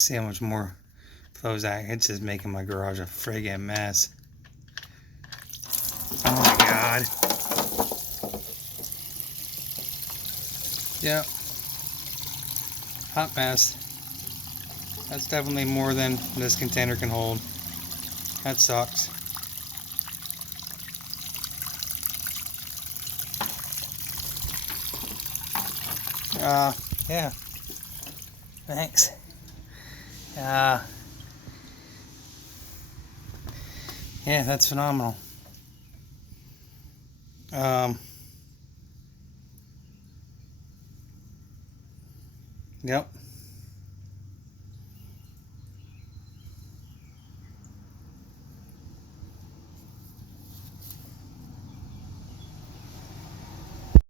See how much more flows out. It's just making my garage a friggin' mess. Oh my god. Yep. Hot mess. That's definitely more than this container can hold. That sucks. Yeah. Thanks. Yeah, that's phenomenal. Yep.